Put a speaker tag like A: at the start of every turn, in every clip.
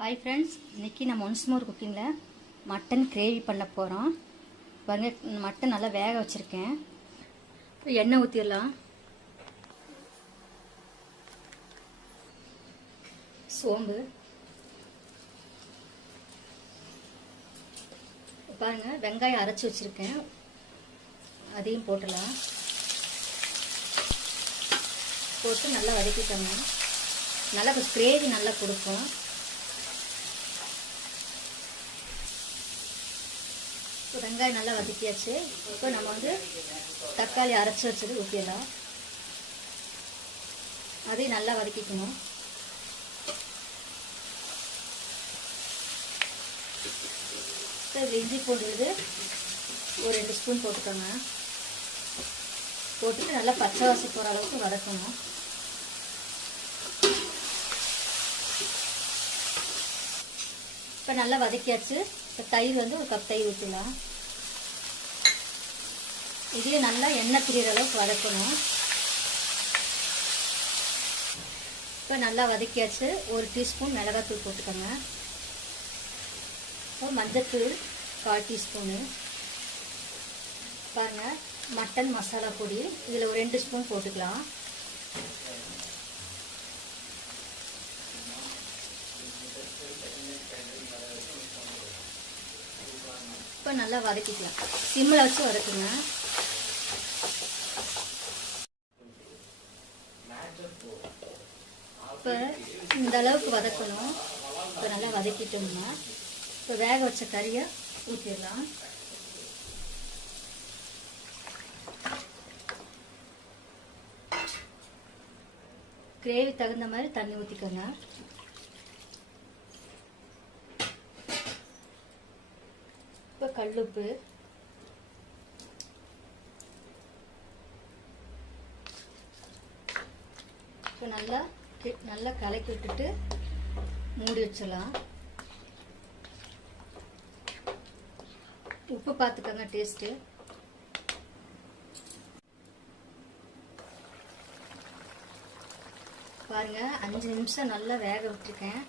A: Hi friends இன்னைக்கு நம்ம once more குக்கிங்கில் மட்டன் கிரேவி பண்ண போகிறோம் பாருங்க மட்டன் நல்லா வேக வச்சுருக்கேன். எண்ணெய் ஊற்றிடலாம் சோம்பு. பாருங்க வெங்காயம் அரைச்சி வச்சுருக்கேன். அதையும் போட்டுடலாம். போட்டு நல்லா வதக்கிட்டோங்க நல்லா கிரேவி நல்லா கொடுக்கும் இப்போ வெங்காயம் நல்லா வதக்கியாச்சு. இப்போ நம்ம வந்து தக்காளி அரைச்சி வச்சது ஊற்றிடலாம் அதையும் நல்லா வதக்கிக்கணும். இப்போ இஞ்சி பூண்டு ஒரு ரெண்டு ஸ்பூன் போட்டுக்கோங்க. போட்டுட்டு நல்லா பச்சை வாசி போகிற அளவுக்கு வதக்கணும். இப்போ நல்லா வதக்கியாச்சு. இப்போ தயிர் வந்து ஒரு கப் தயிர் ஊற்றிடலாம் இதையும் நல்லா எண்ணெய் பிரிகிற அளவுக்கு வதக்கணும். இப்போ நல்லா வதக்கியாச்சு. ஒரு டீஸ்பூன் மிளகாத்தூள் போட்டுக்கோங்க. இப்போ மஞ்சத்தூள் கால் டீஸ்பூனு. பாருங்கள் மட்டன் மசாலா பொடி. இதில் ஒரு ரெண்டு ஸ்பூன் போட்டுக்கலாம். இப்போ நல்லா வதக்கிக்கலாம். சிம்மில் வச்சு வதக்குங்க. இப்போ இந்த அளவுக்கு வதக்கணும். இப்போ நல்லா வதக்கிட்டோம்னா இப்போ வேக வச்ச கறியை ஊற்றிடலாம் கிரேவி தகுந்த மாதிரி தண்ணி ஊற்றிக்கோங்க கல்லுப்பு. இப்போ நல்லா நல்லா கலக்கி விட்டுட்டு மூடி வச்சிடலாம். உப்பு பார்த்துக்கோங்க டேஸ்ட்டு பாருங்க அஞ்சு நிமிஷம் நல்லா வேக விட்டுருக்கேன்.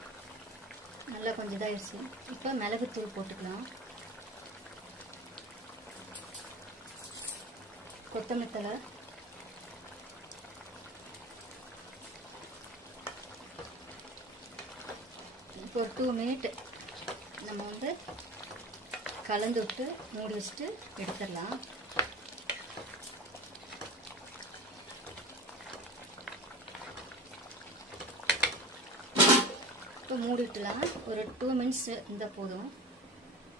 A: நல்லா கொஞ்சம் இதாகிடுச்சு இப்போ மிளகுத்தூள் போட்டுக்கலாம். கொத்தமல்லி இப்போ ஒரு டூ மினிட் நம்ம வந்து கலந்து விட்டு மூடி வச்சுட்டு எடுத்துடலாம். இப்போ மூடிட்டுலாம் ஒரு டூ மினிட்ஸ் இருந்தால் போதும்.